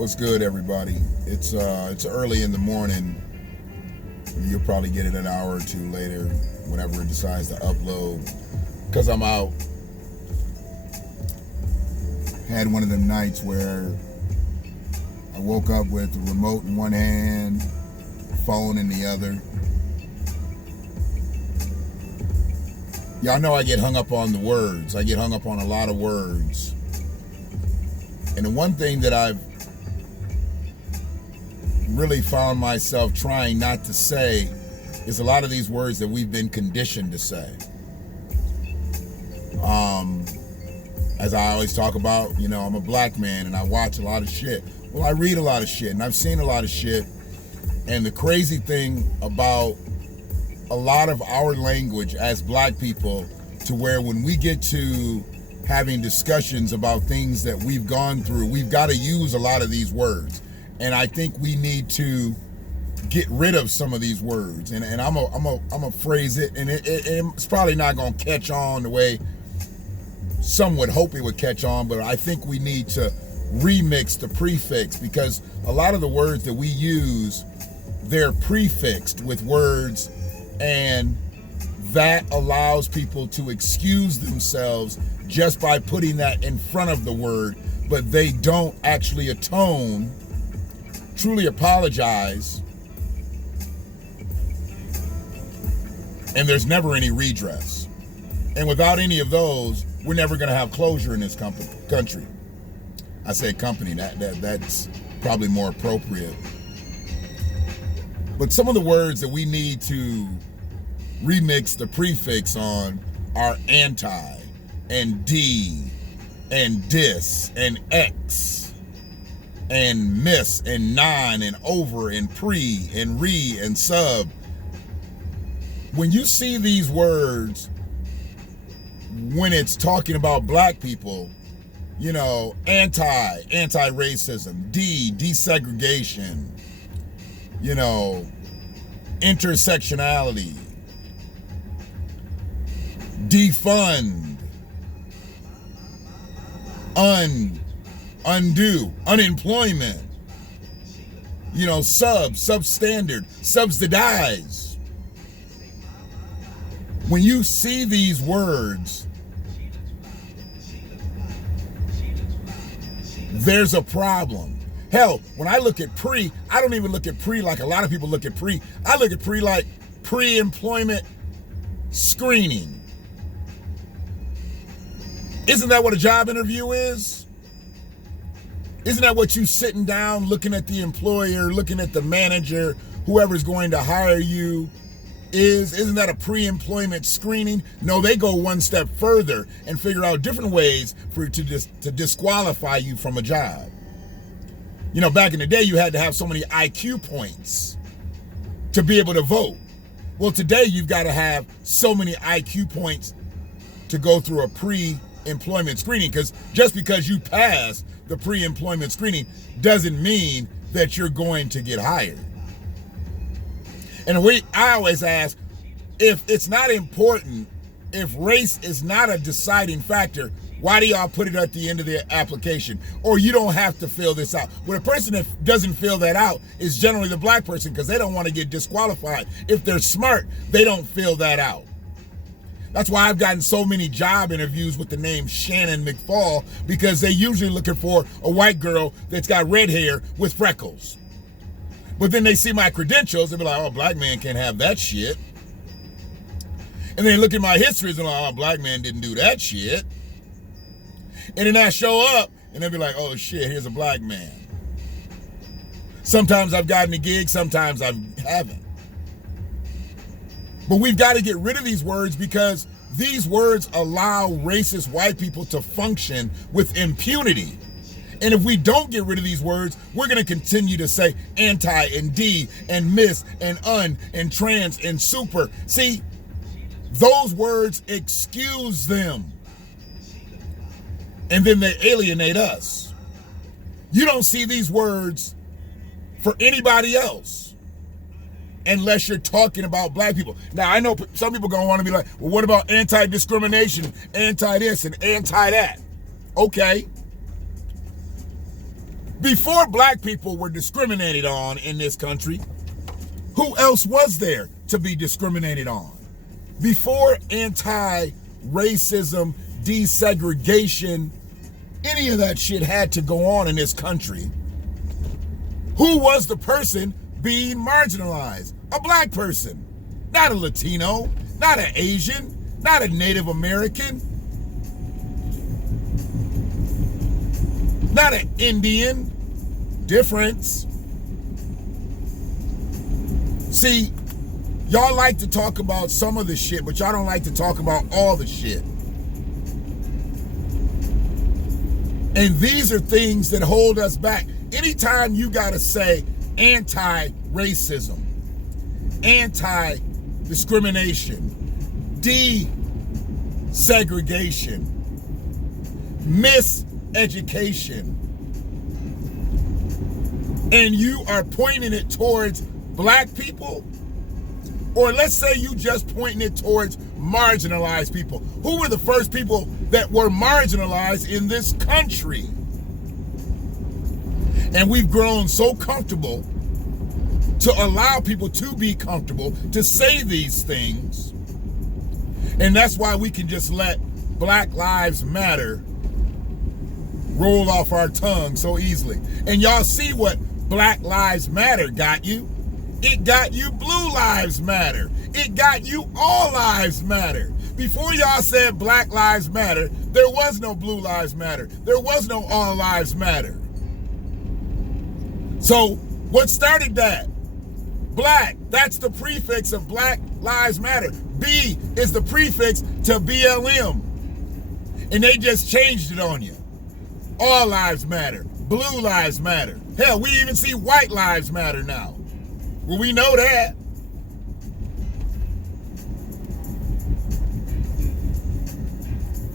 What's good, everybody? It's early in the morning. You'll probably get it an hour or two later, whenever it decides to upload. Because I'm out. Had one of them nights where I woke up with the remote in one hand, phone in the other. Y'all know I get hung up on the words. I get hung up on a lot of words. And the one thing that I've really found myself trying not to say is a lot of these words that we've been conditioned to say. As I always talk about, I'm a black man and I watch a lot of shit. Well, I read a lot of shit and I've seen a lot of shit. And the crazy thing about a lot of our language as black people, to where when we get to having discussions about things that we've gone through, we've got to use a lot of these words. And I think we need to get rid of some of these words. And I'm a phrase it, and it's probably not going to catch on the way some would hope it would catch on, but I think we need to remix the prefix, because a lot of the words that we use, they're prefixed with words, and that allows people to excuse themselves just by putting that in front of the word, but they don't actually atone, truly apologize, and there's never any redress. And without any of those, we're never going to have closure in this country. I say company, that's probably more appropriate. But some of the words that we need to remix the prefix on are anti, and D, and dis, and X, and miss, and non, and over, and pre, and re, and sub. When you see these words, when it's talking about black people, anti-racism, desegregation, intersectionality, defund, undo, unemployment, substandard, subsidize. When you see these words, there's a problem. Hell, when I look at pre, I don't even look at pre like a lot of people look at pre. I look at pre like pre-employment screening. Isn't that what a job interview is? Isn't that what you sitting down looking at the employer, looking at the manager, whoever's going to hire you? Isn't that a pre-employment screening? No, they go one step further and figure out different ways to disqualify you from a job. Back in the day, you had to have so many IQ points to be able to vote. Well, today you've got to have so many IQ points to go through a pre-employment screening, because just because you pass the pre-employment screening doesn't mean that you're going to get hired. And I always ask, if it's not important, if race is not a deciding factor, why do y'all put it at the end of the application? Or you don't have to fill this out. Well, the person that doesn't fill that out is generally the black person, because they don't want to get disqualified. If they're smart, they don't fill that out. That's why I've gotten so many job interviews with the name Shannon McFall, because they're usually looking for a white girl that's got red hair with freckles. But then they see my credentials, they be like, oh, black man can't have that shit. And they look at my histories and like, oh, black man didn't do that shit. And then I show up and they be like, oh shit, here's a black man. Sometimes I've gotten a gig, sometimes I haven't. But we've got to get rid of these words, because these words allow racist white people to function with impunity. And if we don't get rid of these words, we're going to continue to say anti and D and miss and un and trans and super. See, those words excuse them. And then they alienate us. You don't see these words for anybody else unless you're talking about black people. Now, I know some people going to want to be like, well, what about anti-discrimination, anti-this and anti-that? Okay. Before black people were discriminated on in this country, who else was there to be discriminated on? Before anti-racism, desegregation, any of that shit had to go on in this country, who was the person being marginalized? A black person. Not a Latino, not an Asian, not a Native American, not an Indian. Difference. See, y'all like to talk about some of the shit, but y'all don't like to talk about all the shit. And these are things that hold us back. Anytime you gotta say anti-racism, anti-discrimination, desegregation, miseducation, and you are pointing it towards black people, or let's say you just pointing it towards marginalized people. Who were the first people that were marginalized in this country? And we've grown so comfortable to allow people to be comfortable to say these things. And that's why we can just let Black Lives Matter roll off our tongue so easily. And y'all see what Black Lives Matter got you. It got you Blue Lives Matter. It got you All Lives Matter. Before y'all said Black Lives Matter, there was no Blue Lives Matter. There was no All Lives Matter. So what started that? Black, that's the prefix of Black Lives Matter. B is the prefix to BLM. And they just changed it on you. All Lives Matter. Blue Lives Matter. Hell, we even see White Lives Matter now. Well, we know that.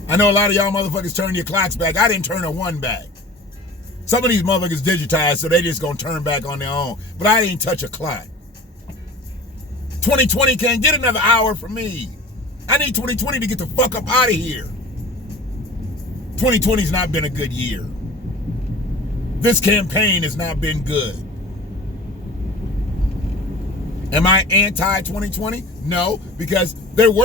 I know a lot of y'all motherfuckers turn your clocks back. I didn't turn a one back. Some of these motherfuckers digitized, so they just gonna turn back on their own. But I didn't touch a clock. 2020 can't get another hour from me. I need 2020 to get the fuck up out of here. 2020's not been a good year. This campaign has not been good. Am I anti-2020? No, because there were